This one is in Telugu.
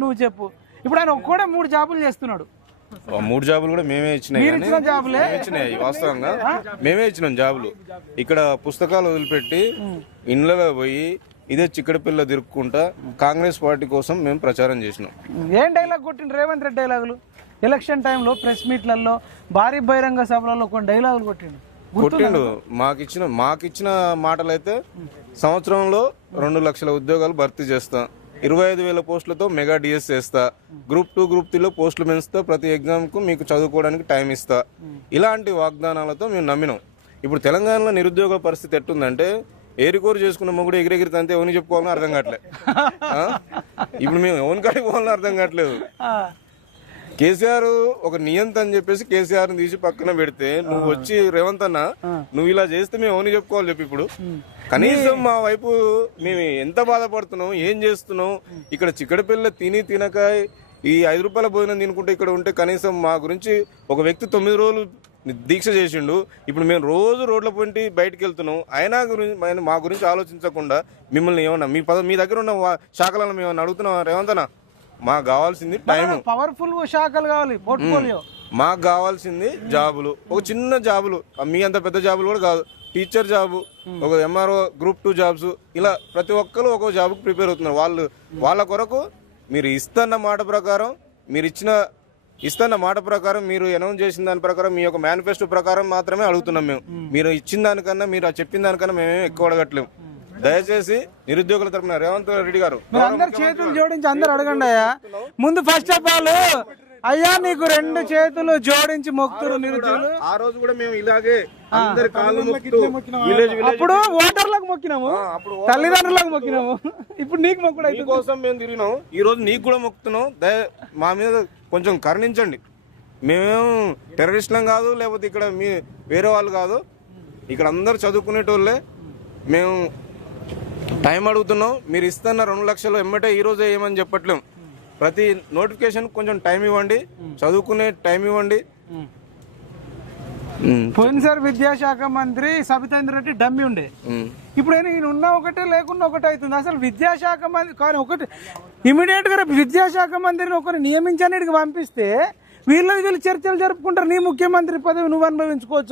నువ్వు చెప్పు. ఇప్పుడు ఆయన ఒక్కడే మూడు జాబులు చేస్తున్నాడు. ఆ మూడు జాబులు కూడా ఇచ్చినాయి జాబులే? మేమే ఇచ్చినాయి వాస్తవంగా. మేమే ఇచ్చినాం జాబులు. ఇక్కడ పుస్తకాలు వదిలిపెట్టి ఇండ్లలో పోయి ఇదే చిక్కడి పిల్ల తిరుక్కుంటా కాంగ్రెస్ పార్టీ కోసం మేము ప్రచారం చేసినాం. ఏం డైలాగ్ కొట్టిండు రేవంత్ రెడ్డి డైలాగులు ఎలక్షన్ టైంలో ప్రెస్ మీట్లలో భారీ బహిరంగ సభలలో కొన్ని డైలాగులు కొట్టిండు. కొట్టిండు మాకిచ్చిన మాకిచ్చిన మాటలైతే సంవత్సరంలో రెండు లక్షల ఉద్యోగాలు భర్తీ చేస్తా. ఇరవై ఐదు వేల పోస్టులతో మెగా డిఎస్ చేస్తా. గ్రూప్ టూ గ్రూప్ త్రీలో పోస్టులు పెంచుతా ప్రతి ఎగ్జామ్కు మీకు చదువుకోవడానికి టైం ఇస్తా. ఇలాంటి వాగ్దానాలతో మేము నమ్మినాం. ఇప్పుడు తెలంగాణలో నిరుద్యోగ పరిస్థితి ఎట్టుందంటే ఏరికోరు చేసుకున్న మొగుడు ఎగిరెగిరి తంతే ఎవరిని చెప్పుకోవాలని అర్థం కావట్లేదు ఇప్పుడు మేము ఎవరికాడికి పోవాలని అర్థం కావట్లేదు. కేసీఆర్ ఒక నియంత అని చెప్పేసి కేసీఆర్ తీసి పక్కన పెడితే నువ్వు వచ్చి రేవంత్ అన్న నువ్వు ఇలా చేస్తే మేము అవును చెప్పుకోవాలి చెప్పి ఇప్పుడు. కనీసం మా వైపు మేము ఎంత బాధపడుతున్నాం ఏం చేస్తున్నాం ఇక్కడ చిక్కడి పిల్ల తిని తినక ఈ ఐదు రూపాయల భోజనం తినుకుంటే ఇక్కడ ఉంటే కనీసం మా గురించి ఒక వ్యక్తి తొమ్మిది రోజులు దీక్ష చేసిండు. ఇప్పుడు మేము రోజు రోడ్ల పొంటి బయటికి వెళ్తున్నాం. అయినా గురించి మా గురించి ఆలోచించకుండా మిమ్మల్ని ఏమన్నా మీ పద మీ దగ్గర ఉన్న శాఖలను మేము అడుగుతున్నాం రేవంత్ అన్న మాకు కావాల్సింది టైం పవర్ఫుల్ శాఖలు కావాలి పోర్ట్ఫోలియో మాకు కావాల్సింది జాబులు. ఒక చిన్న జాబులు. మీ అంత పెద్ద జాబులు కూడా కాదు. టీచర్ జాబు ఒక ఎంఆర్ఓ గ్రూప్ టూ జాబ్స్ ఇలా ప్రతి ఒక్కరు ఒక్కో జాబ్కి ప్రిపేర్ అవుతున్నారు. వాళ్ళు వాళ్ళ కొరకు మీరు ఇస్తున్న మాట ప్రకారం మీరు ఇచ్చిన ఇస్తున్న మాట ప్రకారం మీరు అనౌన్స్ చేసిన దాని ప్రకారం మీ యొక్క మేనిఫెస్టో ప్రకారం మాత్రమే అడుగుతున్నాం మేము. మీరు ఇచ్చిన దానికన్నా మీరు చెప్పిన దానికన్నా మేమేం ఎక్కువ అడగట్లేము దయచేసి నిరుద్యోగుల తరపున రేవంత్ రెడ్డి గారు మీరు అందరు చేతులు జోడించి అందరు అడగండి అయ్యా. ముందు ఫస్ట్ ఆఫ్ ఆల్ అయ్యా నీకు రెండు చేతులు జోడించి మొక్కుతురు నిరుద్యోగులు. ఆ రోజు కూడా మేము ఇలాగే అందరి కాళ్ళు మొక్కుతూ విలేజ్ విలేజ్ అప్పుడు ఓటర్లకు మొక్కినాము. అప్పుడు తల్లిదండ్రులకు మొక్కినాము. ఇప్పుడు నీకు మొక్కుడు మీకోసం మేము తిరిగినాం ఈ రోజు నీకు కూడా మొక్కుతున్నాం. దయ మా మీద కొంచెం కరుణించండి. మేమేం టెర్రరిస్టులం కాదు లేకపోతే ఇక్కడ మీ వేరే వాళ్ళు కాదు. ఇక్కడ అందరు చదువుకునేటోళ్ళే. మేము టైం అడుగుతున్నాం మీరు ఇస్తున్న రెండు లక్షలు ఎమ్మటే ఈ రోజే ఏమని చెప్పట్లేం. ప్రతి నోటిఫికేషన్ కొంచెం టైం ఇవ్వండి చదువుకునే టైం ఇవ్వండి. పోయినసారి విద్యాశాఖ మంత్రి సబితేంద్ర రెడ్డి డమ్మి ఉండే. ఇప్పుడు నేను ఉన్న ఒకటే లేకున్నా ఒకటే అవుతుంది. అసలు విద్యాశాఖ మంత్రి కానీ ఒకటి ఇమీడియట్గా విద్యాశాఖ మంత్రిని ఒకరిని నియమించడానికి పంపిస్తే వీళ్ళు వీళ్ళు చర్చలు జరుపుకుంటారు. నీ ముఖ్యమంత్రి పదవి నువ్వు అనుభవించుకోవచ్చు.